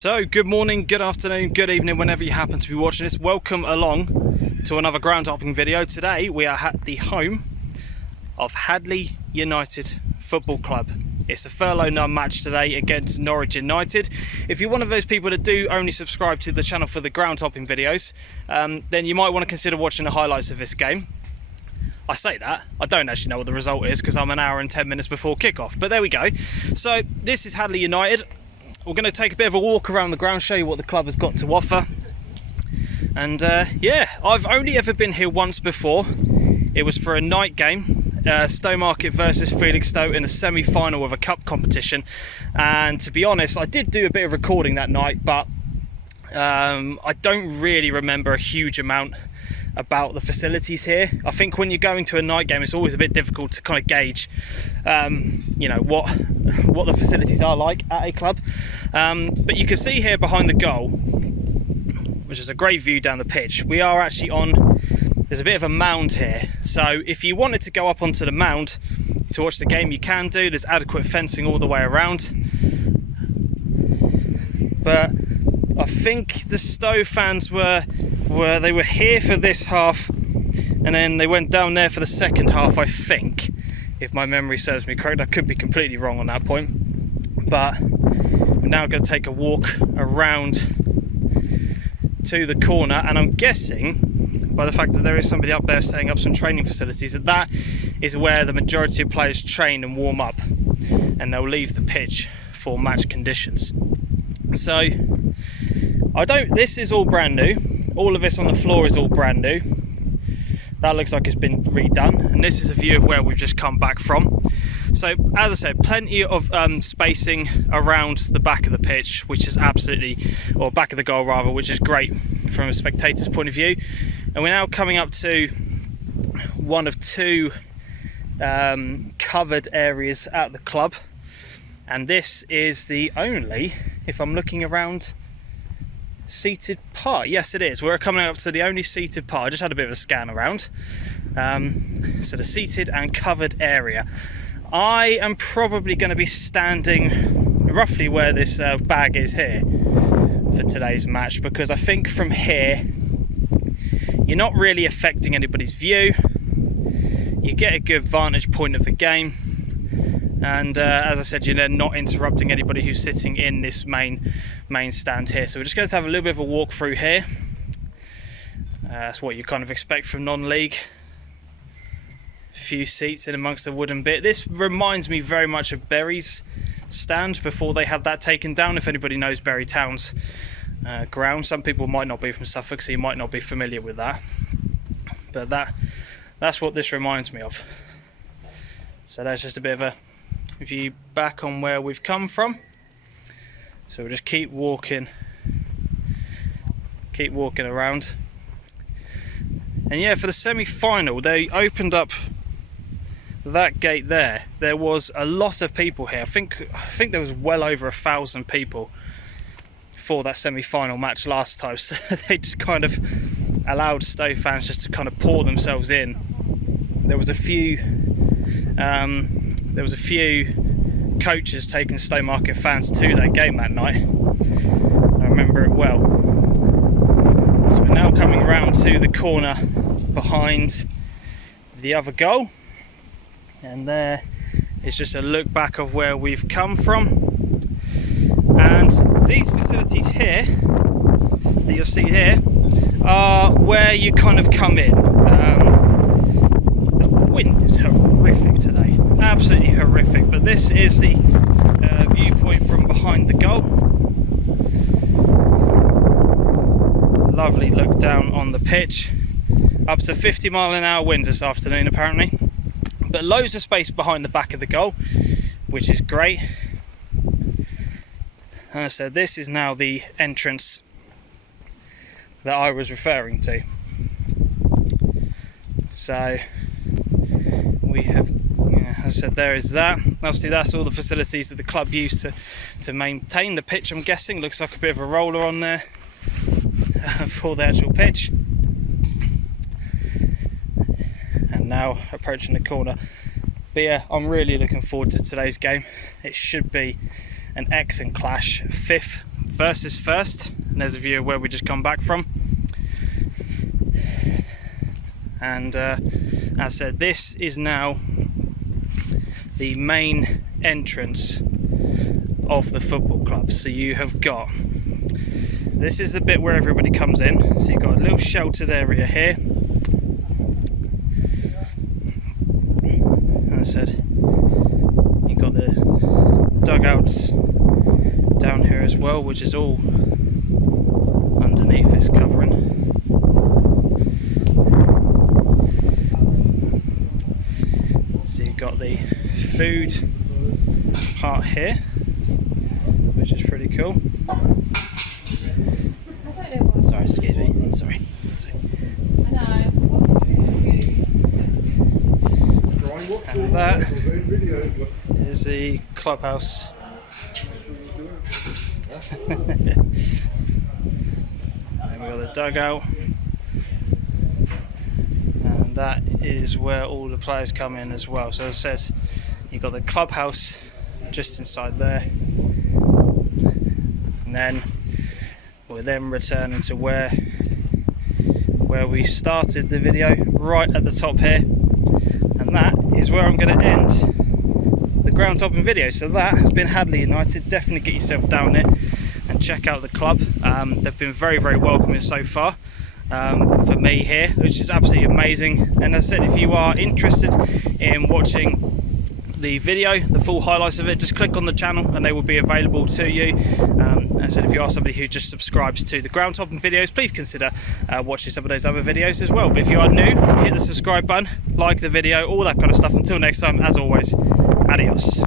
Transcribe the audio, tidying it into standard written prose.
So good morning, good afternoon, good evening, whenever you happen to be watching this. Welcome along to another ground hopping video. Today we are at the home of Hadleigh United Football Club. It's the furlough none match today against Norwich United. If you're one of those people that do only subscribe to the channel for the ground hopping videos, then you might want to consider watching the highlights of this game. I say that, I don't actually know what the result is because I'm an hour and 10 minutes before kickoff, but there we go. So this is Hadleigh United. We're going to take a bit of a walk around the ground, show you what the club has got to offer. And yeah, I've only ever been here once before. It was for a night game, Stowmarket versus Felixstowe in a semi-final of a cup competition. And to be honest, I did do a bit of recording that night, but I don't really remember a huge amount about the facilities here. I think when you're going to a night game, it's always a bit difficult to kind of gauge, you know, what the facilities are like at a club. But you can see here behind the goal, which is a great view down the pitch, we are actually on, there's a bit of a mound here. So if you wanted to go up onto the mound to watch the game, you can do. There's adequate fencing all the way around. But I think the Stowe fans were here for this half, and then they went down there for the second half, I think, if my memory serves me correct. I could be completely wrong on that point. But we're now going to take a walk around to the corner, and I'm guessing by the fact that there is somebody up there setting up some training facilities that is where the majority of players train and warm up, and they'll leave the pitch for match conditions. So this is all brand new. All of this on the floor is all brand new. That looks like it's been redone, and this is a view of where we've just come back from. So as I said, plenty of spacing around the back of the pitch, which is absolutely, or back of the goal rather, which is great from a spectator's point of view. And we're now coming up to one of two covered areas at the club, and this is the only, if I'm looking around, seated part. Yes, it is. We're coming up to the only seated part. I just had a bit of a scan around. So the seated and covered area. I am probably going to be standing roughly where this bag is here for today's match, because I think from here you're not really affecting anybody's view. You get a good vantage point of the game, and as I said, you're then not interrupting anybody who's sitting in this main stand here. So we're just going to have a little bit of a walk through here. That's what you kind of expect from non-league. A few seats in amongst the wooden bit. This reminds me very much of Bury's stand before they had that taken down. If anybody knows Bury Town's ground, some people might not be from Suffolk, so you might not be familiar with that. But that's what this reminds me of. So that's just a bit of a view back on where we've come from. So we'll just keep walking around. And yeah, for the semi-final, they opened up that gate there. There was a lot of people here. I think there was well over 1,000 people for that semi-final match last time. So they just kind of allowed Stowe fans just to kind of pour themselves in. There was a few coaches taking Stowmarket fans to that game that night. I remember it well. So we're now coming around to the corner behind the other goal, and there is just a look back of where we've come from. And these facilities here that you'll see here are where you kind of come in. The wind is horrific today, absolutely horrific, but this is the viewpoint from behind the goal. Lovely look down on the pitch. Up to 50-mile-an-hour winds this afternoon apparently, but loads of space behind the back of the goal, which is great. And I said, this is now the entrance that I was referring to. So we have, as I said, there is that. Obviously that's all the facilities that the club used to maintain the pitch. I'm guessing looks like a bit of a roller on there for the actual pitch. And now approaching the corner. But yeah, I'm really looking forward to today's game. It should be an excellent clash. 5th first is first, and there's a view of where we just come back from. And as I said, this is now the main entrance of the football club. So you have got, this is the bit where everybody comes in, so you've got a little sheltered area here. As I said, you've got the dugouts down here as well, which is all underneath this covering. So you've got the food part here, which is pretty cool. Sorry, excuse me. Sorry. And that is the clubhouse. And we've got the dugout. And that is where all the players come in as well. So as I said, you've got the clubhouse just inside there. And then we're then returning to where we started the video, right at the top here. And that is where I'm going to end the ground topping video. So that has been Hadleigh United. Definitely get yourself down there and check out the club. They've been very, very welcoming so far for me here, which is absolutely amazing. And as I said, if you are interested in watching the video, the full highlights of it, just click on the channel and they will be available to you. As I said, if you are somebody who just subscribes to the ground topping videos, please consider watching some of those other videos as well. But if you are new, hit the subscribe button, like the video, all that kind of stuff. Until next time, as always, adios.